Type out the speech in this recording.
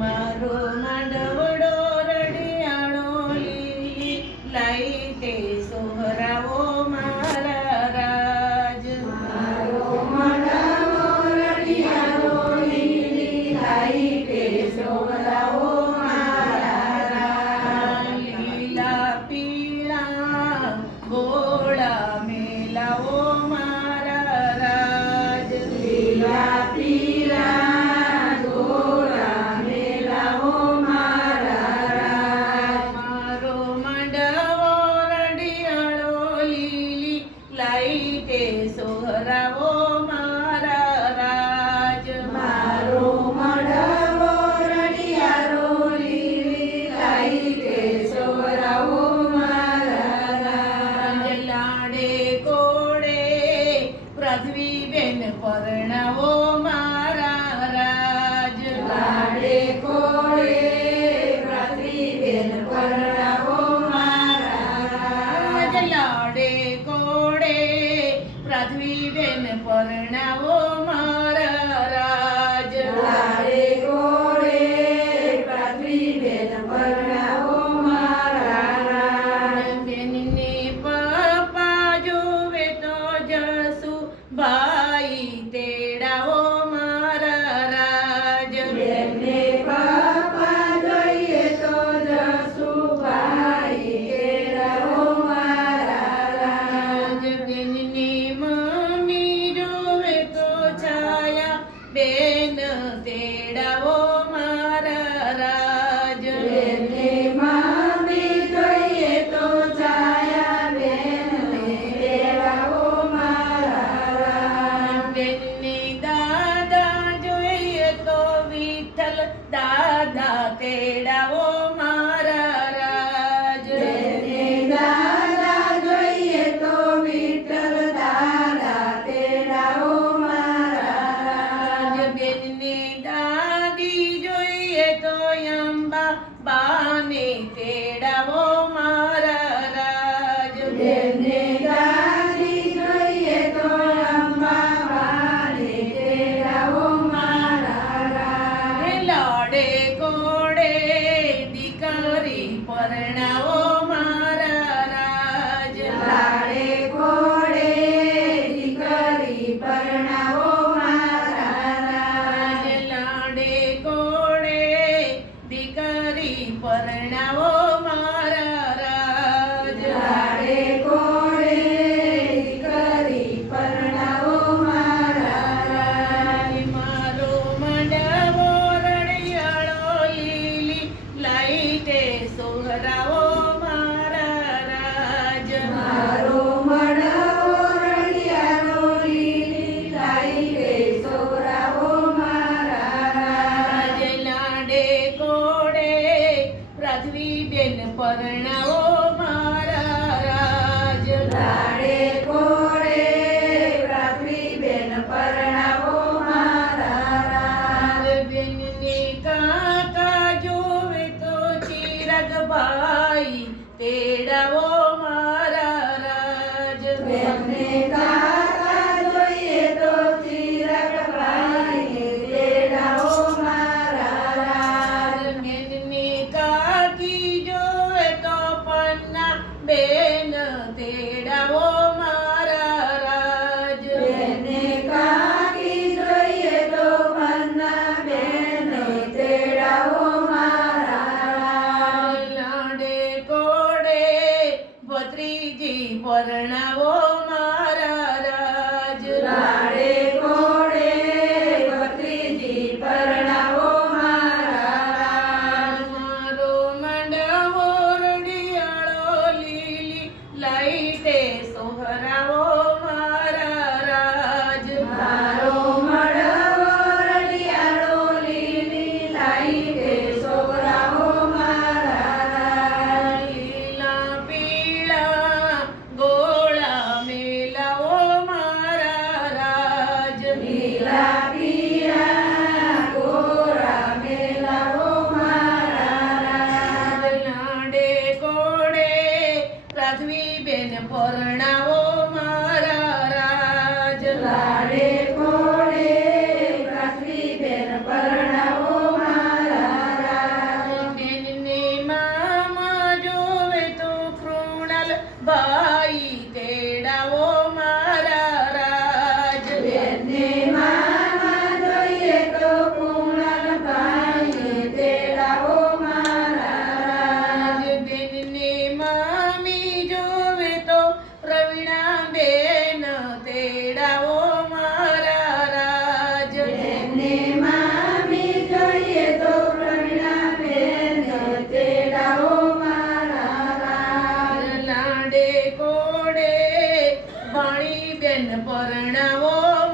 Maru Nanda. Jacob. દાદા તેડાવો મારા રાજ. દાદા જોઈએ તો વિઠ્ઠલ દાદા તેડાવો મારા રાજ બેન பொருள કોડે વાણી બેન પરણાવો.